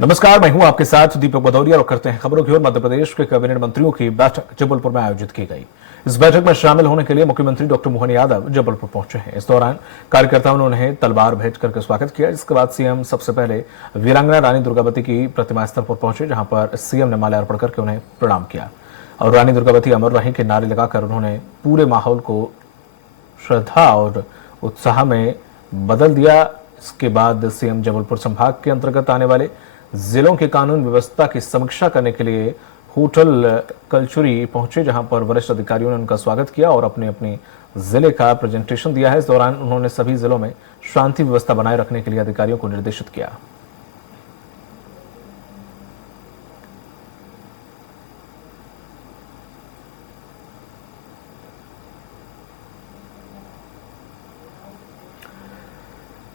नमस्कार, मैं हूं आपके साथ दीपक भदौरिया और करते हैं खबरों की ओर। मध्य प्रदेश के कैबिनेट मंत्रियों की बैठक जबलपुर में आयोजित की गई। इस बैठक में शामिल होने के लिए मुख्यमंत्री डॉक्टर मोहन यादव जबलपुर पहुंचे हैं। इस दौरान कार्यकर्ताओं ने उन्हें तलवार भेंट करके स्वागत किया। इसके बाद सीएम सबसे पहले वीरांगना रानी दुर्गावती की प्रतिमा स्थल पर पहुंचे, जहां पर सीएम ने माल्यार्पण करके उन्हें प्रणाम किया और रानी दुर्गावती अमर रहीं के नारे लगाकर उन्होंने पूरे माहौल को श्रद्धा और उत्साह में बदल दिया। इसके बाद सीएम जबलपुर संभाग के अंतर्गत आने वाले जिलों की कानून व्यवस्था की समीक्षा करने के लिए होटल कलचुरी पहुंचे, जहां पर वरिष्ठ अधिकारियों ने उनका स्वागत किया और अपने अपने जिले का प्रेजेंटेशन दिया है। इस दौरान उन्होंने सभी जिलों में शांति व्यवस्था बनाए रखने के लिए अधिकारियों को निर्देशित किया।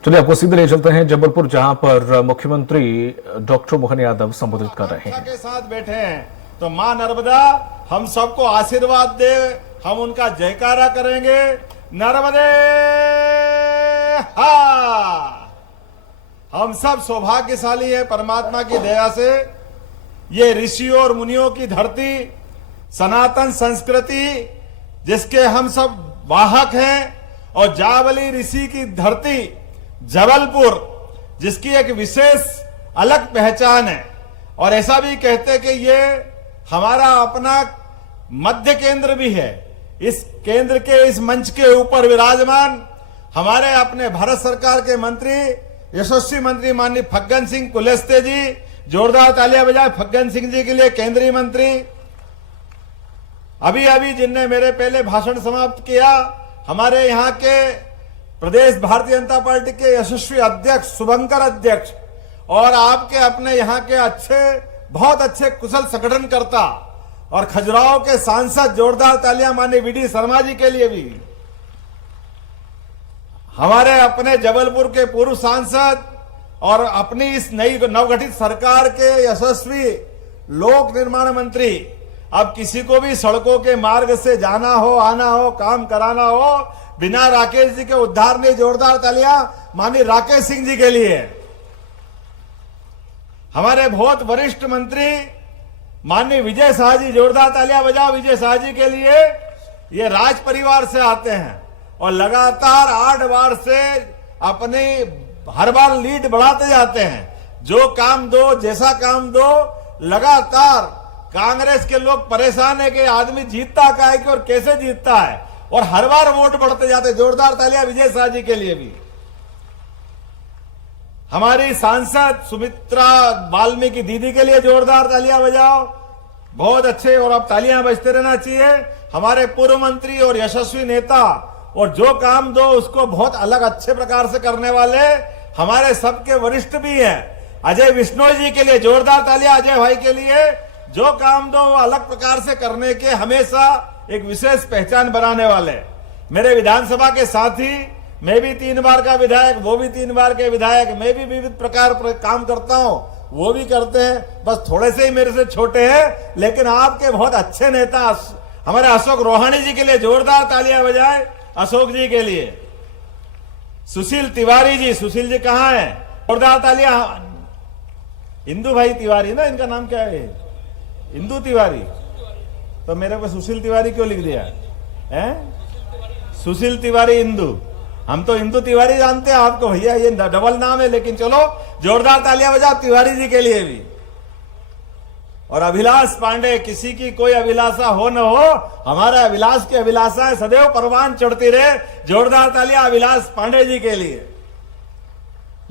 चलिए आपको सीधे ले चलते हैं जबलपुर, जहां पर मुख्यमंत्री डॉक्टर मोहन यादव संबोधित कर रहे हैं। के साथ बैठे हैं तो मां नर्मदा हम सबको आशीर्वाद दे, हम उनका जयकारा करेंगे। नर्मदे हा। हम सब सौभाग्यशाली हैं परमात्मा की दया से। ये ऋषियों और मुनियों की धरती, सनातन संस्कृति जिसके हम सब वाहक हैं, और जावली ऋषि की धरती जबलपुर जिसकी एक विशेष अलग पहचान है। और ऐसा भी कहते कि ये हमारा अपना मध्य केंद्र भी है। इस केंद्र के इस मंच के ऊपर विराजमान हमारे अपने भारत सरकार के मंत्री, यशस्वी मंत्री माननीय फग्गन सिंह कुलस्ते जी, जोरदार तालियां बजाएं फग्गन सिंह जी के लिए, केंद्रीय मंत्री। अभी अभी जिनने मेरे पहले भाषण समाप्त किया, हमारे यहाँ के प्रदेश भारतीय जनता पार्टी के यशस्वी अध्यक्ष शुभंकर अध्यक्ष, और आपके अपने यहाँ के बहुत अच्छे कुशल संगठनकर्ता और खजुराहो के सांसद, जोरदार तालियां माननीय वीडी शर्मा जी के लिए भी। हमारे अपने जबलपुर के पूर्व सांसद और अपनी इस नई नवगठित सरकार के यशस्वी लोक निर्माण मंत्री। अब किसी को भी सड़कों के मार्ग से जाना हो, आना हो, काम कराना हो, बिना राकेश जी के उद्धार नहीं। जोरदार तालियां माननीय राकेश सिंह जी के लिए। हमारे बहुत वरिष्ठ मंत्री माननीय विजय शाह जी, जोरदार तालियां बजाओ विजय शाह जी के लिए। ये राज परिवार से आते हैं और लगातार 8 बार से अपनी हर बार लीड बढ़ाते जाते हैं। जो काम दो, जैसा काम दो, लगातार कांग्रेस के लोग परेशान है कि आदमी जीतता का है कि और कैसे जीतता है, और हर बार वोट बढ़ते जाते। जोरदार तालियां विजय शाह जी के लिए भी। हमारी सांसद सुमित्रा वाल्मीकि दीदी के लिए जोरदार तालियां बजाओ। बहुत अच्छे, और अब तालियां बजते रहना चाहिए। हमारे पूर्व मंत्री और यशस्वी नेता, और जो काम दो उसको बहुत अलग अच्छे प्रकार से करने वाले हमारे सबके वरिष्ठ भी हैं। अजय विश्नोई जी के लिए जोरदार तालियां अजय भाई के लिए। जो काम दो वो अलग प्रकार से करने के हमेशा एक विशेष पहचान बनाने वाले मेरे विधानसभा के साथी। मैं भी 3 बार का विधायक, वो भी 3 बार के विधायक। मैं भी विविध प्रकार काम करता हूं, वो भी करते हैं। बस थोड़े से ही मेरे से छोटे हैं, लेकिन आपके बहुत अच्छे नेता हमारे अशोक रोहानी जी के लिए जोरदार तालियां बजाएं। अशोक जी के लिए। सुशील तिवारी जी, सुशील जी कहाँ हैं? जोरदार तालियां। इंदू भाई तिवारी ना, इनका नाम क्या है? इंदू तिवारी। तो मेरे को सुशील तिवारी क्यों लिख दिया है? सुशील तिवारी इंदू। हम तो इंदू तिवारी जानते हैं आपको भैया, ये डबल नाम है। लेकिन चलो जोरदार तालियां बजाओ तिवारी जी के लिए भी। और अभिलाष पांडे, किसी की कोई अभिलाषा हो न हो, हमारा अभिलाष की अभिलाषाएं सदैव परवान चढ़ती रहे। जोरदार तालियां अभिलाष पांडे जी के लिए।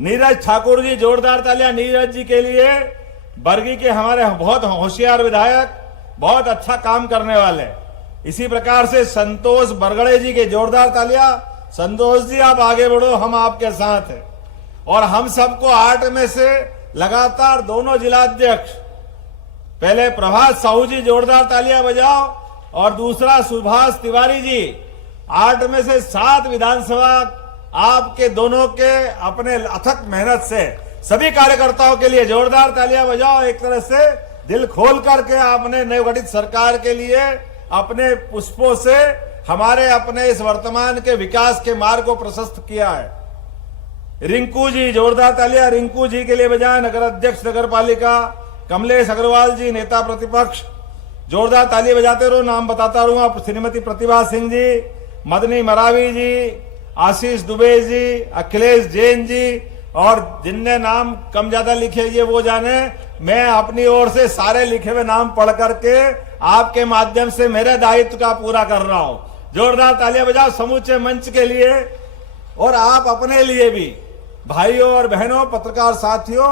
नीरज ठाकुर जी, जोरदार तालियां नीरज जी के लिए। बरगी के हमारे बहुत होशियार विधायक, बहुत अच्छा काम करने वाले। इसी प्रकार से संतोष बरगड़े जी के जोरदार तालियां। संतोष जी आप आगे बढ़ो, हम आपके साथ हैं। और हम सबको 8 में से लगातार दोनों जिलाध्यक्ष, पहले प्रभात साहू जी जोरदार तालियां बजाओ, और दूसरा सुभाष तिवारी जी। 8 में से 7 विधानसभा आपके दोनों के अपने अथक मेहनत से सभी कार्यकर्ताओं के लिए जोरदार तालियां बजाओ। एक तरह से दिल खोल करके आपने नवगठित सरकार के लिए अपने पुष्पों से हमारे अपने इस वर्तमान के विकास के मार्ग को प्रशस्त किया है। रिंकू जी, जोरदार तालियां रिंकू जी के लिए बजाएं। नगर अध्यक्ष नगर पालिका कमलेश अग्रवाल जी, नेता प्रतिपक्ष, जोरदार ताली बजाते रहो। नाम बताता रहूंगा। श्रीमती प्रतिभा सिंह जी, मदनी मरावी जी, आशीष दुबे जी, अखिलेश जैन जी, और जिनने नाम कम ज्यादा लिखे ये वो जाने। मैं अपनी ओर से सारे लिखे हुए नाम पढ़ करके आपके माध्यम से मेरे दायित्व का पूरा कर रहा हूं। जोरदार तालियां बजाओ समूचे मंच के लिए और आप अपने लिए भी। भाइयों और बहनों, पत्रकार साथियों,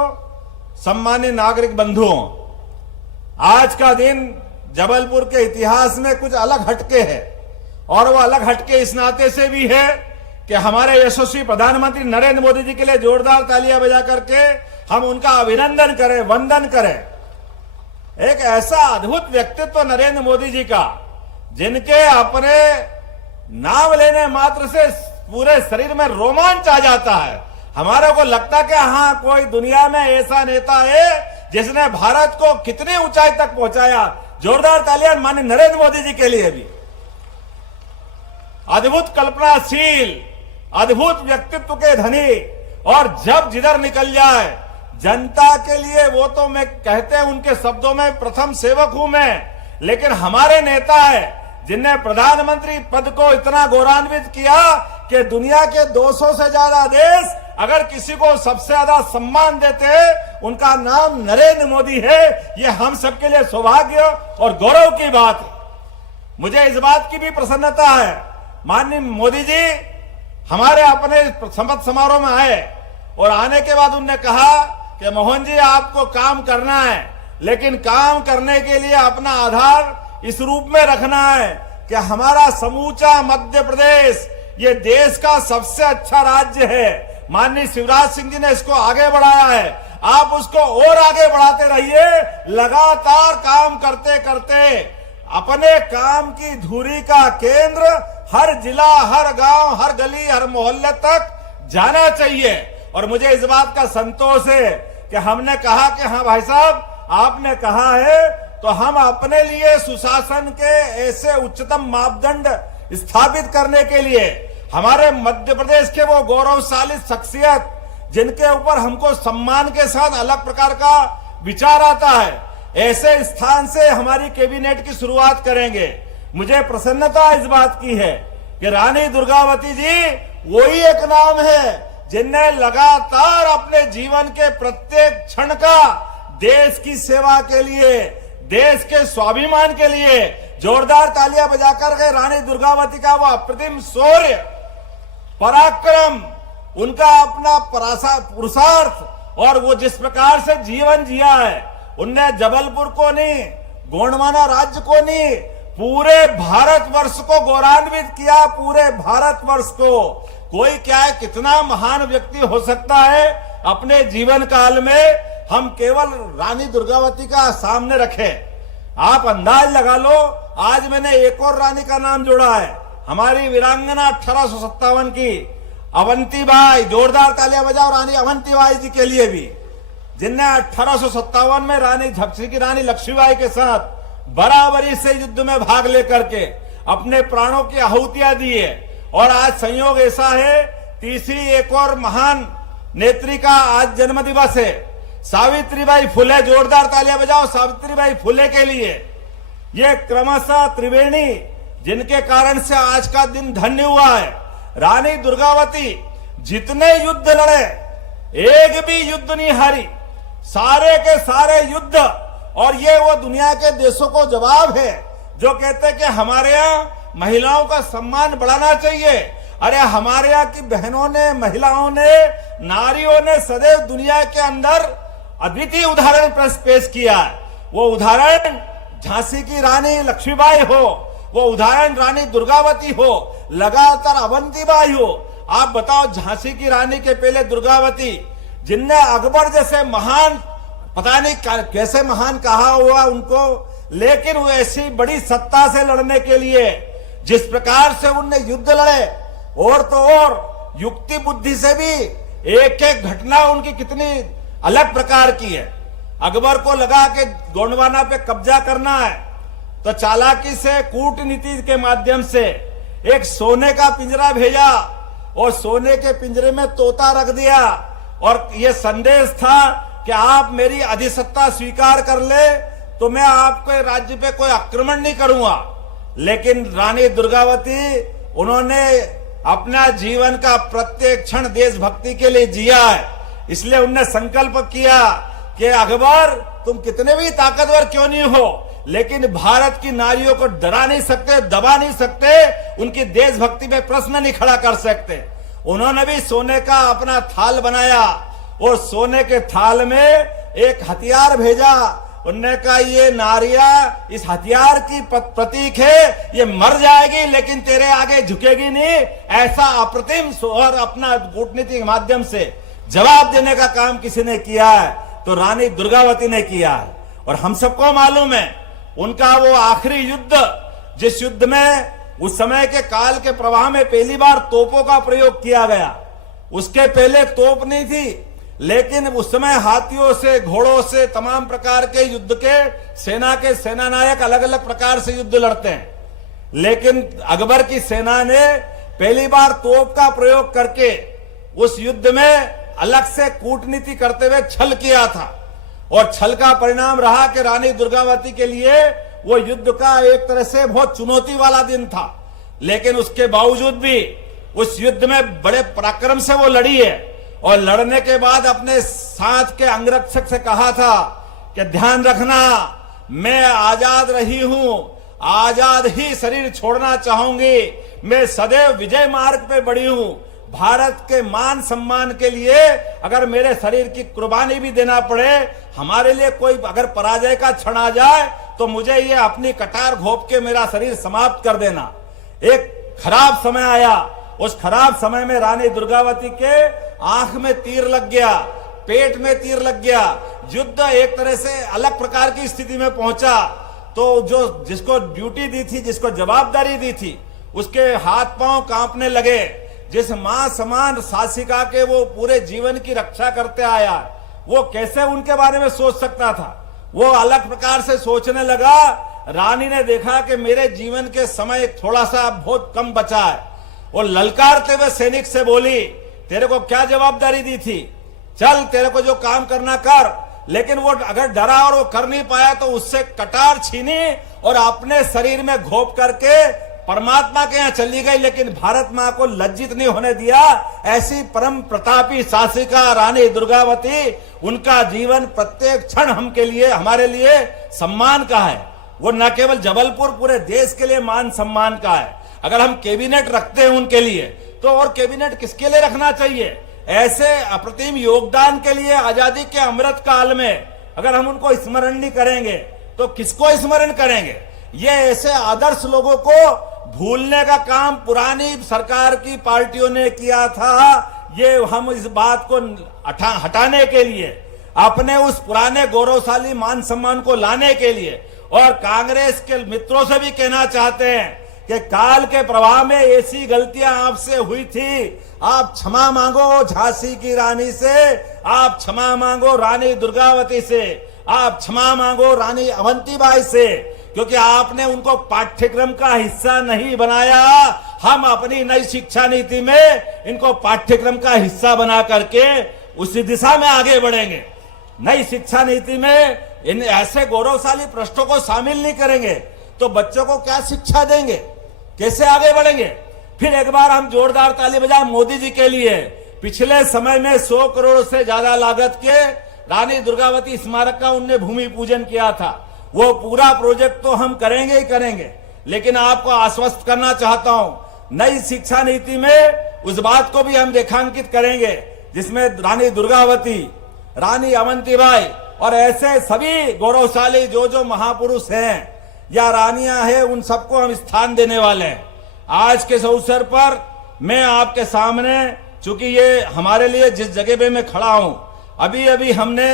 सम्मानित नागरिक बंधुओं, आज का दिन जबलपुर के इतिहास में कुछ अलग हटके है, और वो अलग हटके इस नाते से भी है कि हमारे यशस्वी प्रधानमंत्री नरेंद्र मोदी जी के लिए जोरदार तालियां बजा करके हम उनका अभिनंदन करें, वंदन करें। एक ऐसा अद्भुत व्यक्तित्व नरेंद्र मोदी जी का, जिनके अपने नाम लेने मात्र से पूरे शरीर में रोमांच आ जाता है। हमारे को लगता कि हाँ, कोई दुनिया में ऐसा नेता है जिसने भारत को कितनी ऊंचाई तक पहुंचाया। जोरदार तालियां माननीय नरेंद्र मोदी जी के लिए भी। अद्भुत कल्पनाशील, अद्भुत व्यक्तित्व के धनी, और जब जिधर निकल जाए जनता के लिए, वो तो मैं कहते हैं उनके शब्दों में प्रथम सेवक हूं मैं, लेकिन हमारे नेता है जिनने प्रधानमंत्री पद को इतना गौरवान्वित किया कि दुनिया के 200 से ज्यादा देश अगर किसी को सबसे ज्यादा सम्मान देते हैं, उनका नाम नरेंद्र मोदी है। ये हम सबके लिए सौभाग्य और गौरव की बात है। मुझे इस बात की भी प्रसन्नता है, माननीय मोदी जी हमारे अपने शपथ समारोह में आए और आने के बाद उन्होंने कहा कि मोहन जी, आपको काम करना है, लेकिन काम करने के लिए अपना आधार इस रूप में रखना है कि हमारा समूचा मध्य प्रदेश ये देश का सबसे अच्छा राज्य है। माननीय शिवराज सिंह जी ने इसको आगे बढ़ाया है, आप उसको और आगे बढ़ाते रहिए। लगातार काम करते करते अपने काम की धुरी का केंद्र हर जिला, हर गांव, हर गली, हर मोहल्ले तक जाना चाहिए। और मुझे इस बात का संतोष है कि हमने कहा कि हाँ भाई साहब, आपने कहा है तो हम अपने लिए सुशासन के ऐसे उच्चतम मापदंड स्थापित करने के लिए हमारे मध्य प्रदेश के वो गौरवशाली शख्सियत, जिनके ऊपर हमको सम्मान के साथ अलग प्रकार का विचार आता है, ऐसे स्थान से हमारी कैबिनेट की शुरुआत करेंगे। मुझे प्रसन्नता इस बात की है कि रानी दुर्गावती जी वही एक नाम है जिनने लगातार अपने जीवन के प्रत्येक क्षण का देश की सेवा के लिए, देश के स्वाभिमान के लिए जोरदार तालियां बजाकर के रानी दुर्गावती का वो अप्रतिम शौर्य, पराक्रम, उनका अपना पुरुषार्थ और वो जिस प्रकार से जीवन जिया है, उनने जबलपुर को नहीं, गोंडवाना राज्य को नहीं, पूरे भारतवर्ष को गौरवान्वित किया। पूरे भारतवर्ष को कोई क्या है, कितना महान व्यक्ति हो सकता है अपने जीवन काल में, हम केवल रानी दुर्गावती का सामने रखें। आप अंदाज लगा लो, आज मैंने एक और रानी का नाम जोड़ा है, हमारी वीरांगना 1857 की अवंतीबाई। जोरदार तालियां बजाओ रानी अवंतीबाई जी के लिए भी, जिनने 1857 में रानी झांसी की रानी लक्ष्मीबाई के साथ बराबरी से युद्ध में भाग लेकर के अपने प्राणों की आहुतियां दी है। और आज संयोग ऐसा है, तीसरी एक और महान नेत्री का आज जन्म दिवस है, सावित्रीबाई फुले। जोरदार तालियां बजाओ सावित्रीबाई फुले के लिए। ये क्रमशः त्रिवेणी जिनके कारण से आज का दिन धन्य हुआ है। रानी दुर्गावती जितने युद्ध लड़े, एक भी युद्ध नहीं हारी, सारे के सारे युद्ध। और ये वो दुनिया के देशों को जवाब है जो कहते हैं कि हमारे यहाँ महिलाओं का सम्मान बढ़ाना चाहिए। अरे हमारे यहाँ की बहनों ने, महिलाओं ने, नारियों ने सदैव दुनिया के अंदर अद्वितीय उदाहरण पेश किया है। वो उदाहरण झांसी की रानी लक्ष्मीबाई हो, वो उदाहरण रानी दुर्गावती हो, लगातार अवंतीबाई हो। आप बताओ, झांसी की रानी के पहले दुर्गावती, जिनने अकबर जैसे महान, पता नहीं कैसे महान कहा हुआ उनको, लेकिन वो ऐसी बड़ी सत्ता से लड़ने के लिए जिस प्रकार से उनने युद्ध लड़े, और तो और युक्ति बुद्धि से भी एक एक घटना उनकी कितनी अलग प्रकार की है। अकबर को लगा कि गोंडवाना पे कब्जा करना है, तो चालाकी से कूटनीति के माध्यम से एक सोने का पिंजरा भेजा और सोने के पिंजरे में तोता रख दिया और ये संदेश था कि आप मेरी अधिसत्ता स्वीकार कर ले तो मैं आपके राज्य पे कोई आक्रमण नहीं करूंगा। लेकिन रानी दुर्गावती उन्होंने अपना जीवन का प्रत्येक क्षण देशभक्ति के लिए जिया है। इसलिए उन्होंने संकल्प किया कि अकबर तुम कितने भी ताकतवर क्यों नहीं हो, लेकिन भारत की नारियों को डरा नहीं सकते, दबा नहीं सकते, उनकी देशभक्ति पे प्रश्न नहीं खड़ा कर सकते। उन्होंने भी सोने का अपना थाल बनाया और सोने के थाल में एक हथियार भेजा। उन्होंने कहा ये नारिया इस हथियार की प्रतीक है, ये मर जाएगी लेकिन तेरे आगे झुकेगी नहीं। ऐसा अप्रतिम और अपना कूटनीति के माध्यम से जवाब देने का काम किसी ने किया है तो रानी दुर्गावती ने किया है। और हम सबको मालूम है उनका वो आखिरी युद्ध, जिस युद्ध में उस समय के काल के प्रवाह में पहली बार तोपों का प्रयोग किया गया। उसके पहले तोप नहीं थी, लेकिन उस समय हाथियों से, घोड़ों से, तमाम प्रकार के युद्ध के सेना के सेनानायक अलग अलग प्रकार से युद्ध लड़ते हैं। लेकिन अकबर की सेना ने पहली बार तोप का प्रयोग करके उस युद्ध में अलग से कूटनीति करते हुए छल किया था और छल का परिणाम रहा कि रानी दुर्गावती के लिए वो युद्ध का एक तरह से बहुत चुनौती वाला दिन था। लेकिन उसके बावजूद भी उस युद्ध में बड़े पराक्रम से वो लड़ी है और लड़ने के बाद अपने साथ के अंगरक्षक से कहा था कि ध्यान रखना मैं आजाद रही हूं, आजाद ही शरीर छोड़ना चाहूंगी, मैं सदैव विजय मार्ग पे बढ़ी हूं। भारत के मान सम्मान के लिए अगर मेरे शरीर की कुर्बानी भी देना पड़े, हमारे लिए कोई अगर पराजय का क्षण आ जाए तो मुझे ये अपनी कटार घोंप के मेरा शरीर समाप्त कर देना। एक खराब समय आया, उस खराब समय में रानी दुर्गावती के आंख में तीर लग गया, पेट में तीर लग गया, युद्ध एक तरह से अलग प्रकार की स्थिति में पहुंचा। तो जो जिसको ड्यूटी दी थी, जिसको जवाबदारी दी थी, उसके हाथ पांव कांपने लगे। जिस मां समान शासिका के वो पूरे जीवन की रक्षा करते आया, वो कैसे उनके बारे में सोच सकता था? वो अलग प्रकार से सोचने लगा। रानी ने देखा कि मेरे जीवन के समय थोड़ा सा बहुत कम बचा है और ललकारते हुए सैनिक से बोली, तेरे को क्या जवाबदारी दी थी, चल तेरे को जो काम करना कर। लेकिन वो अगर डरा और वो कर नहीं पाया तो उससे कटार छीनी और अपने शरीर में घोंप करके परमात्मा के यहाँ चली गई। लेकिन भारत मां को लज्जित नहीं होने दिया। ऐसी परम प्रतापी शासिका रानी दुर्गावती, उनका जीवन प्रत्येक क्षण हमके लिए, हमारे लिए सम्मान का है। वो न केवल जबलपुर, पूरे देश के लिए मान सम्मान का है। अगर हम कैबिनेट रखते हैं उनके लिए तो और कैबिनेट किसके लिए रखना चाहिए? ऐसे अप्रतिम योगदान के लिए आजादी के अमृत काल में अगर हम उनको स्मरण नहीं करेंगे तो किसको स्मरण करेंगे? ये ऐसे आदर्श लोगों को भूलने का काम पुरानी सरकार की पार्टियों ने किया था। ये हम इस बात को हटाने के लिए, अपने उस पुराने गौरवशाली मान सम्मान को लाने के लिए और कांग्रेस के मित्रों से भी कहना चाहते हैं कि काल के प्रवाह में ऐसी गलतियां आपसे हुई थी, आप क्षमा मांगो झांसी की रानी से, आप क्षमा मांगो रानी दुर्गावती से, आप क्षमा मांगो रानी अवंतीबाई से, क्योंकि आपने उनको पाठ्यक्रम का हिस्सा नहीं बनाया। हम अपनी नई शिक्षा नीति में इनको पाठ्यक्रम का हिस्सा बना करके उसी दिशा में आगे बढ़ेंगे। नई शिक्षा नीति में इन ऐसे गौरवशाली पृष्ठों को शामिल नहीं करेंगे तो बच्चों को क्या शिक्षा देंगे, कैसे आगे बढ़ेंगे? फिर एक बार हम जोरदार ताली बजाएं मोदी जी के लिए। पिछले समय में 100 करोड़ से ज्यादा लागत के रानी दुर्गावती स्मारक का उनने भूमि पूजन किया था। वो पूरा प्रोजेक्ट तो हम करेंगे ही करेंगे, लेकिन आपको आश्वस्त करना चाहता हूं, नई शिक्षा नीति में उस बात को भी हम रेखांकित करेंगे जिसमें रानी दुर्गावती, रानी अवंतीबाई और ऐसे सभी गौरवशाली जो महापुरुष हैं या रानियां हैं, उन सबको हम स्थान देने वाले हैं। आज के इस अवसर पर मैं आपके सामने, चूंकि ये हमारे लिए जिस जगह पे मैं खड़ा हूं, अभी अभी हमने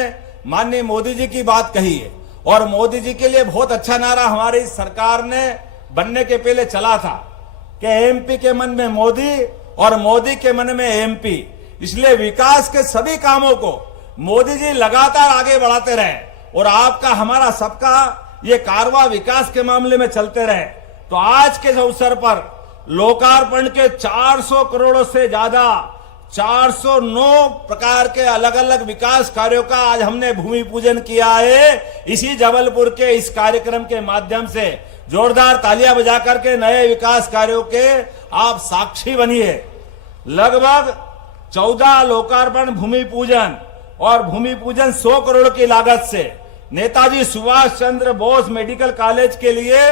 माननीय मोदी जी की बात कही है और मोदी जी के लिए बहुत अच्छा नारा हमारी सरकार ने बनने के पहले चला था कि एमपी के मन में मोदी और मोदी के मन में एमपी। इसलिए विकास के सभी कामों को मोदी जी लगातार आगे बढ़ाते रहे और आपका, हमारा सबका ये कारवां विकास के मामले में चलते रहे। तो आज के अवसर पर लोकार्पण के 400 करोड़ से ज्यादा 409 प्रकार के अलग अलग विकास कार्यों का आज हमने भूमि पूजन किया है। इसी जबलपुर के इस कार्यक्रम के माध्यम से जोरदार तालियां बजाकर के नए विकास कार्यों के आप साक्षी बनिए। लगभग 14 लोकार्पण भूमि पूजन और भूमि पूजन 100 करोड़ की लागत से नेताजी सुभाष चंद्र बोस मेडिकल कॉलेज के लिए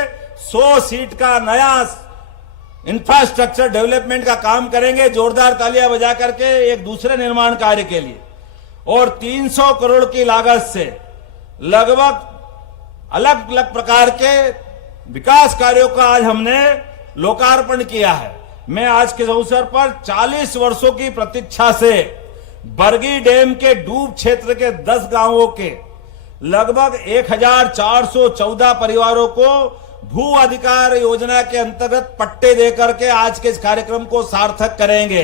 100 सीट का नया इंफ्रास्ट्रक्चर डेवलपमेंट का काम करेंगे, जोरदार तालियां बजा करके एक दूसरे निर्माण कार्य के लिए। और 300 करोड़ की लागत से लगभग अलग अलग प्रकार के विकास कार्यों का आज हमने लोकार्पण किया है। मैं आज के अवसर पर 40 वर्षों की प्रतीक्षा से बरगी डैम के डूब क्षेत्र के 10 गांवों के लगभग 1414 परिवारों को भू अधिकार योजना के अंतर्गत पट्टे देकर के आज के इस कार्यक्रम को सार्थक करेंगे।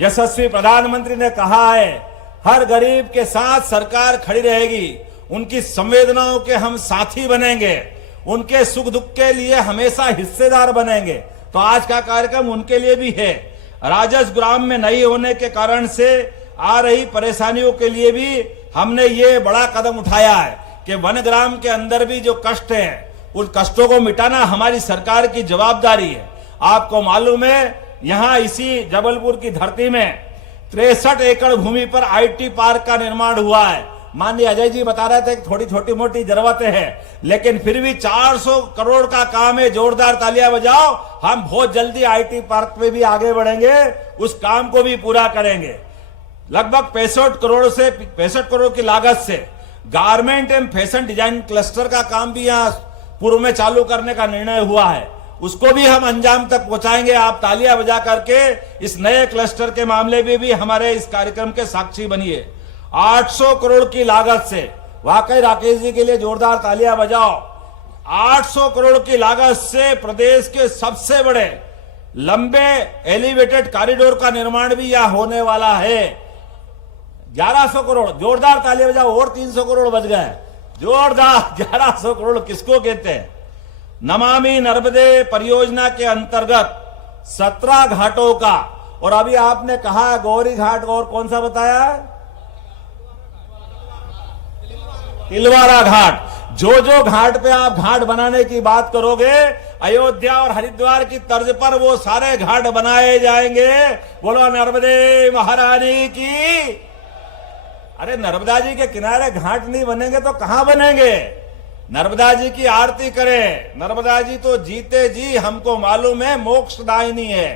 यशस्वी प्रधानमंत्री ने कहा है, हर गरीब के साथ सरकार खड़ी रहेगी, उनकी संवेदनाओं के हम साथी बनेंगे, उनके सुख दुख के लिए हमेशा हिस्सेदार बनेंगे। तो आज का कार्यक्रम उनके लिए भी है। राजस्व ग्राम में नहीं होने के कारण से आ रही परेशानियों के लिए भी हमने ये बड़ा कदम उठाया है कि वन ग्राम के अंदर भी जो कष्ट है उन कष्टों को मिटाना हमारी सरकार की जवाबदारी है। आपको मालूम है, यहां इसी जबलपुर की धरती में 63 एकड़ भूमि पर आईटी पार्क का निर्माण हुआ है। माननीय अजय जी बता रहे थे कि थोड़ी छोटी मोटी जरूरतें हैं, लेकिन फिर भी 400 करोड़ का काम है। जोरदार तालियां बजाओ। हम बहुत जल्दी आईटी पार्क में भी आगे बढ़ेंगे, उस काम को भी पूरा करेंगे। लगभग 65 करोड़ की लागत से गारमेंट एवं फैशन डिजाइन क्लस्टर का काम भी यहाँ पूर्व में चालू करने का निर्णय हुआ है, उसको भी हम अंजाम तक पहुंचाएंगे। आप तालियां बजा करके इस नए क्लस्टर के मामले में भी हमारे इस कार्यक्रम के साक्षी बनिए। 800 करोड़ की लागत से, वाकई राकेश जी के लिए जोरदार तालियां बजाओ। 800 करोड़ की लागत से प्रदेश के सबसे बड़े लंबे एलिवेटेड कॉरिडोर का निर्माण भी यहां होने वाला है। 1100 करोड़, जोरदार तालियां बजाओ। और 300 करोड़ बच गए। जोरदार 1100 करोड़ किसको कहते हैं? नमामि नर्मदे परियोजना के अंतर्गत 17 घाटों का, और अभी आपने कहा गौरी घाट, और कौन सा बताया? तिलवारा घाट। जो घाट पे आप घाट बनाने की बात करोगे, अयोध्या और हरिद्वार की तर्ज पर वो सारे घाट बनाए जाएंगे। बोलो नर्मदे महारानी की। अरे नर्मदा जी के किनारे घाट नहीं बनेंगे तो कहां बनेंगे? नर्मदा जी की आरती करें। नर्मदा जी तो जीते जी, हमको मालूम है, मोक्षदायिनी है।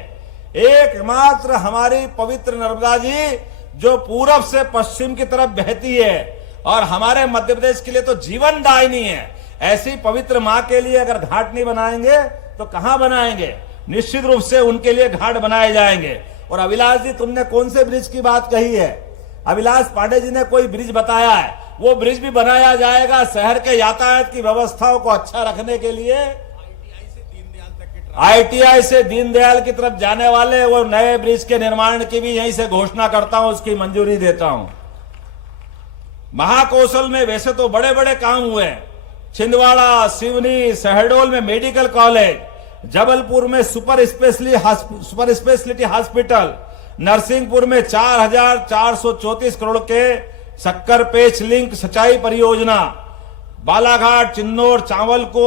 एकमात्र हमारी पवित्र नर्मदा जी जो पूरब से पश्चिम की तरफ बहती है और हमारे मध्य प्रदेश के लिए तो जीवन दायिनी है। ऐसी पवित्र मां के लिए अगर घाट नहीं बनाएंगे तो कहां बनाएंगे? निश्चित रूप से उनके लिए घाट बनाए जाएंगे। और अभिलाष जी, तुमने कौन से ब्रिज की बात कही है? अभिलाष पांडे जी ने कोई ब्रिज बताया है, वो ब्रिज भी बनाया जाएगा शहर के यातायात की व्यवस्थाओं को अच्छा रखने के लिए। आईटीआई से दीनदयाल की तरफ जाने वाले वो नए ब्रिज के निर्माण की भी यहीं से घोषणा करता हूं, उसकी मंजूरी देता हूं। महाकौशल में वैसे तो बड़े बड़े काम हुए, छिंदवाड़ा, सिवनी, शहडोल में मेडिकल कॉलेज, जबलपुर में सुपर स्पेशलिटी हॉस्पिटल, नरसिंहपुर में 4434 करोड़ के शक्कर पेच लिंक सिंचाई परियोजना, बालाघाट, चिन्नौर, चावल को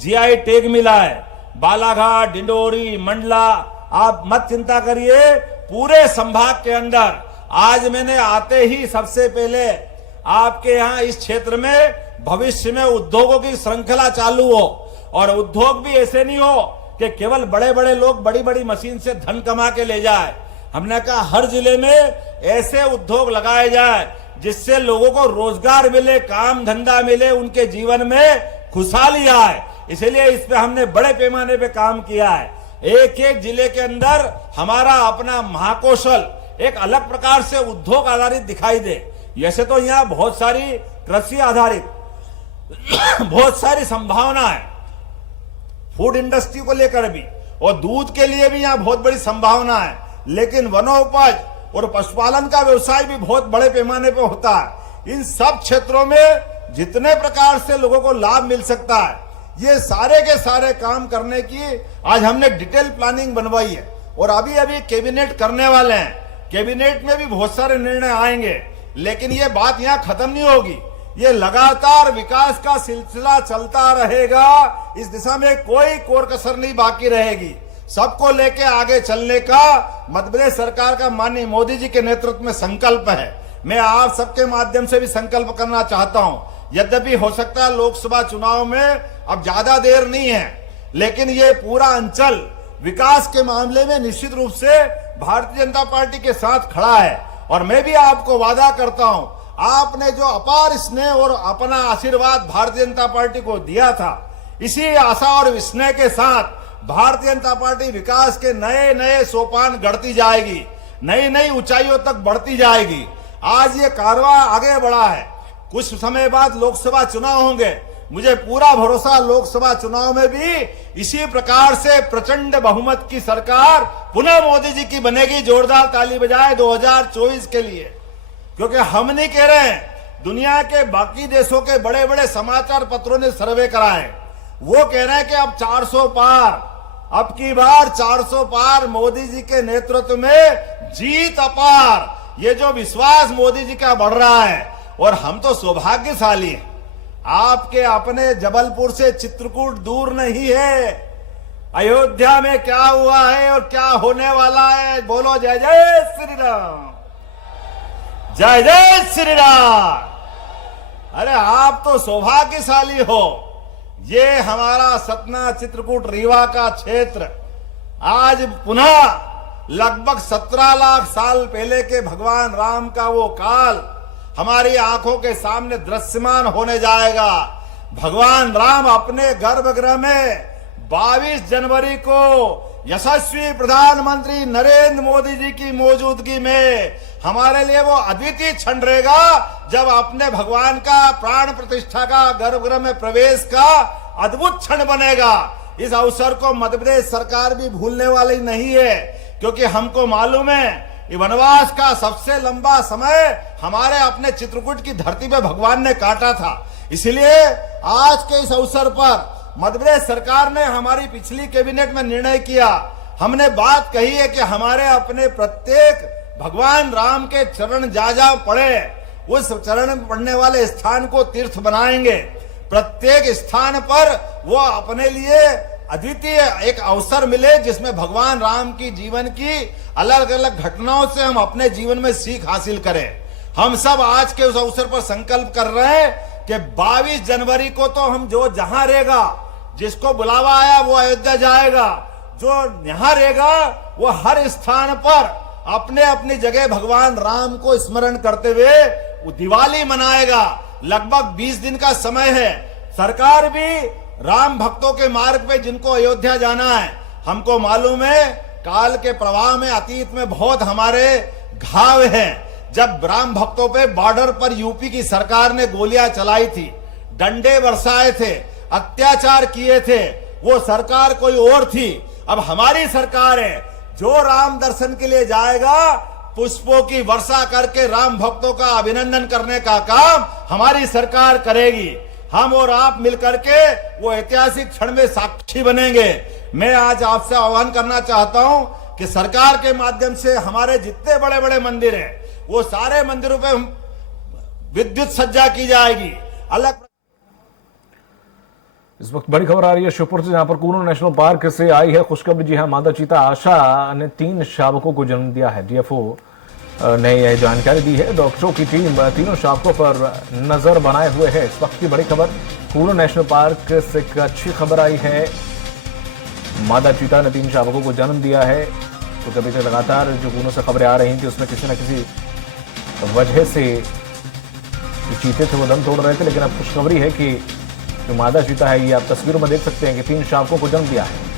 जीआई टैग मिला है। बालाघाट, डिंडोरी, मंडला, आप मत चिंता करिए, पूरे संभाग के अंदर आज मैंने आते ही सबसे पहले आपके यहां इस क्षेत्र में भविष्य में उद्योगों की श्रृंखला चालू हो। और उद्योग भी ऐसे नहीं हो कि केवल बड़े बड़े लोग बड़ी बड़ी मशीन से धन कमा के ले जाए। हमने कहा हर जिले में ऐसे उद्योग लगाए जाए जिससे लोगों को रोजगार मिले, काम धंधा मिले, उनके जीवन में खुशहाली आए। इसलिए इस पे हमने बड़े पैमाने पे काम किया है। एक एक जिले के अंदर हमारा अपना महाकौशल एक अलग प्रकार से उद्योग आधारित दिखाई दे। जैसे तो यहाँ बहुत सारी कृषि आधारित बहुत सारी संभावना है, फूड इंडस्ट्री को लेकर भी, और दूध के लिए भी यहाँ बहुत बड़ी संभावना है। लेकिन वनोपज और पशुपालन का व्यवसाय भी बहुत बड़े पैमाने पर होता है। इन सब क्षेत्रों में जितने प्रकार से लोगों को लाभ मिल सकता है, ये सारे के सारे काम करने की आज हमने डिटेल प्लानिंग बनवाई है और अभी अभी कैबिनेट करने वाले हैं। कैबिनेट में भी बहुत सारे निर्णय आएंगे, लेकिन ये बात यहाँ खत्म नहीं होगी। ये लगातार विकास का सिलसिला चलता रहेगा। इस दिशा में कोई कोर कसर नहीं बाकी रहेगी। सबको लेके आगे चलने का मध्य प्रदेश सरकार का माननीय मोदी जी के नेतृत्व में संकल्प है। मैं आप सबके माध्यम से भी संकल्प करना चाहता हूं। यद्यपि हो सकता है लोकसभा चुनाव में अब ज्यादा देर नहीं है, लेकिन ये पूरा अंचल विकास के मामले में निश्चित रूप से भारतीय जनता पार्टी के साथ खड़ा है। और मैं भी आपको वादा करता हूं, आपने जो अपार स्नेह और अपना आशीर्वाद भारतीय जनता पार्टी को दिया था, इसी आशा और स्नेह के साथ भारतीय जनता पार्टी विकास के नए नए सोपान गढ़ती जाएगी, नई नई ऊंचाइयों तक बढ़ती जाएगी। आज ये कारवां आगे बढ़ा है। कुछ समय बाद लोकसभा चुनाव होंगे। मुझे पूरा भरोसा लोकसभा चुनाव में भी इसी प्रकार से प्रचंड बहुमत की सरकार पुनः मोदी जी की बनेगी। जोरदार ताली बजाए 2024 के लिए, क्योंकि हम नहीं कह रहे हैं, दुनिया के बाकी देशों के बड़े बड़े समाचार पत्रों ने सर्वे कराए, वो कह रहे हैं कि अब 400 पार, अब की बार 400 पार मोदी जी के नेतृत्व में जीत अपार। ये जो विश्वास मोदी जी का बढ़ रहा है, और हम तो सौभाग्यशाली हैं। आपके अपने जबलपुर से चित्रकूट दूर नहीं है। अयोध्या में क्या हुआ है और क्या होने वाला है, बोलो जय जय श्री राम, जय जय श्री राम। अरे आप तो सौभाग्यशाली हो। ये हमारा सतना चित्रकूट रीवा का क्षेत्र आज पुनः लगभग 17 लाख साल पहले के भगवान राम का वो काल हमारी आंखों के सामने दृश्यमान होने जाएगा। भगवान राम अपने गर्भगृह में 22 जनवरी को यशस्वी प्रधानमंत्री नरेंद्र मोदी जी की मौजूदगी में हमारे लिए वो अद्वितीय क्षण रहेगा, जब अपने भगवान का प्राण प्रतिष्ठा का गर्भगृह में प्रवेश का अद्भुत क्षण बनेगा। इस अवसर को मध्य प्रदेश सरकार भी भूलने वाली नहीं है, क्योंकि हमको मालूम है वनवास का सबसे लंबा समय हमारे अपने चित्रकूट की धरती पे भगवान ने काटा था। इसलिए आज के इस अवसर पर मध्य प्रदेश सरकार ने हमारी पिछली कैबिनेट में निर्णय किया, हमने बात कही है कि हमारे अपने प्रत्येक भगवान राम के चरण जा पड़े, उस चरण पड़ने वाले स्थान को तीर्थ बनाएंगे। प्रत्येक स्थान पर वो अपने लिए अद्वितीय एक अवसर मिले, जिसमें भगवान राम की जीवन की अलग अलग घटनाओं से हम अपने जीवन में सीख हासिल करें। हम सब आज के उस अवसर पर संकल्प कर रहे हैं कि 22 जनवरी को तो हम जो जहां रहेगा, जिसको बुलावा आया वो अयोध्या जाएगा, जो यहाँ रहेगा वो हर स्थान पर अपने अपनी जगह भगवान राम को स्मरण करते हुए वो दिवाली मनाएगा। लगभग 20 दिन का समय है। सरकार भी राम भक्तों के मार्ग पे जिनको अयोध्या जाना है, हमको मालूम है काल के प्रवाह में अतीत में बहुत हमारे घाव हैं। जब राम भक्तों पे बॉर्डर पर यूपी की सरकार ने गोलियां चलाई थी, डंडे बरसाए थे, अत्याचार किए थे, वो सरकार कोई और थी। अब हमारी सरकार है, जो राम दर्शन के लिए जाएगा पुष्पों की वर्षा करके राम भक्तों का अभिनंदन करने का काम हमारी सरकार करेगी। हम और आप मिलकर के वो ऐतिहासिक क्षण में साक्षी बनेंगे। मैं आज आपसे आह्वान करना चाहता हूं कि सरकार के माध्यम से हमारे जितने बड़े बड़े मंदिर हैं, वो सारे मंदिरों पे विद्युत सज्जा की जाएगी। अलग इस वक्त बड़ी खबर आ रही है श्योपुर से, जहां पर कूनो नेशनल पार्क से आई है खुशखबरी। जी हां, मादा चीता आशा ने 3 शावकों को जन्म दिया है। डीएफओ ने यह जानकारी दी है। डॉक्टरों की टीम तीनों शावकों पर नजर बनाए हुए है। इस वक्त की बड़ी खबर कूनो नेशनल पार्क से एक अच्छी खबर आई है। मादा चीता ने 3 शावकों को जन्म दिया है। तो कभी से लगातार जो कूनो से खबरें आ रही थी, उसमें किसी न किसी वजह से चीते थे वो दम तोड़ रहे थे, लेकिन अब खुशखबरी है कि जो मादा चीता है, ये आप तस्वीरों में देख सकते हैं कि 3 शावकों को जन्म दिया है।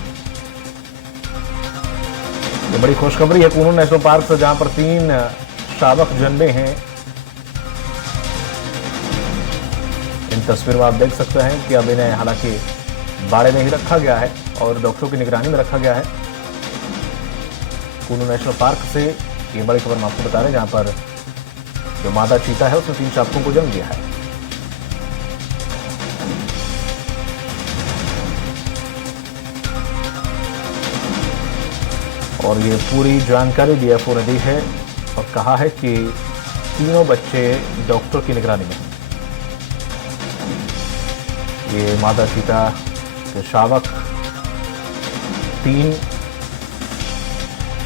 ये बड़ी खुशखबरी है कूनो नेशनल पार्क से, जहां पर 3 शावक जन्मे हैं। इन तस्वीरों में आप देख सकते हैं कि अब इन्हें हालांकि बाड़े में ही रखा गया है और डॉक्टरों की निगरानी में रखा गया है। कूनो नेशनल पार्क से ये बड़ी खबर हम आपको बता रहे हैं, जहां पर जो मादा चीता है उसने 3 शावकों को जन्म दिया है। और ये पूरी जानकारी डीएफओ ने दी है और कहा है कि तीनों बच्चे डॉक्टर की निगरानी में हैं। ये मादा चीता के शावक 3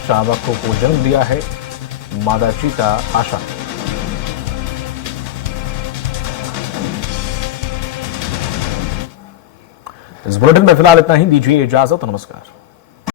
शावकों को जन्म दिया है। मादा चीता आशा। इस बुलेटिन में फिलहाल इतना ही। दीजिए इजाजत। नमस्कार।